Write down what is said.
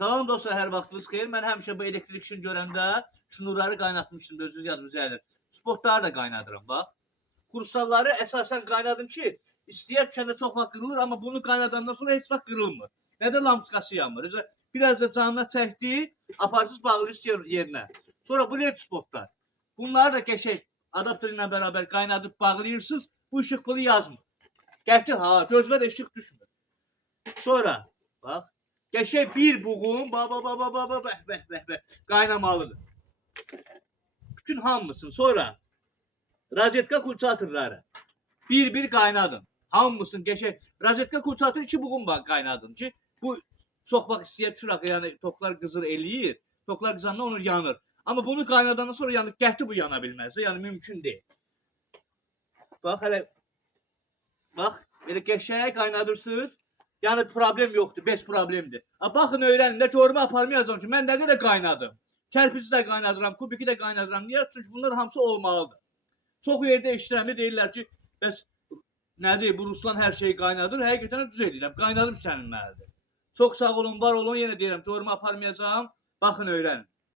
Salam dostlar, hər vaxtınız xeyir. Mən həmişə bu elektrik işini görəndə şnurları qaynatmışdım, özünüz yadınıza gəlir. Spotları da qaynadıram, bax. Krustalları əsasən qaynadım ki, istəyər kəndə çox vaxt qırılır, amma bunu qaynadandan sonra heç vaxt qırılmır. Nədə lampiskası yanmır. Özə biraz da canına çəkdi, aparsız bağlayırsınız yerinə. Sonra bu led spotlar. Bunları da qəşəng adaptör ilə bərabər qaynadıb bağlayırsınız, bu işıq pulu yazmır. Gətir ha, gözünə də işıq düşmür. Sonra, bax. Qəşəng bir buğum, qaynamalıdır. Bütün hamısını. Sonra rozetka kulçatırları bir qaynadım. Hamısını qəşəng. Rozetka kulçatır 2 buğum var qaynadım ki, bu çox vaxt istəyər çıraq, yəni toklar qızır eləyir. Toklar qızandan onu yanır. Amma bunu qaynadandan sonra yanır, qəti bu yana bilməz. Yəni mümkün deyil. Bax hələ bax, belə qəşəng qaynadırsınız. Yəni problem yoxdur, beş problemdir. Baxın öyrənin, də görmə aparmayacağım ki, mən nə qədər qaynadım. Kərpici də qaynadıram, kubiki də qaynadıram. Niyə? Çünki bunlar hamısı olmalıdır. Çox yerdə işləmir, deyirlər ki, bəs nədir, bu Ruslan hər şeyi qaynadır. Həqiqətən düz edirəm, qaynadım sənin məlidir. Çox sağ olun, var olun, yenə deyirəm, görmə aparmayacağım. Baxın öyrənin.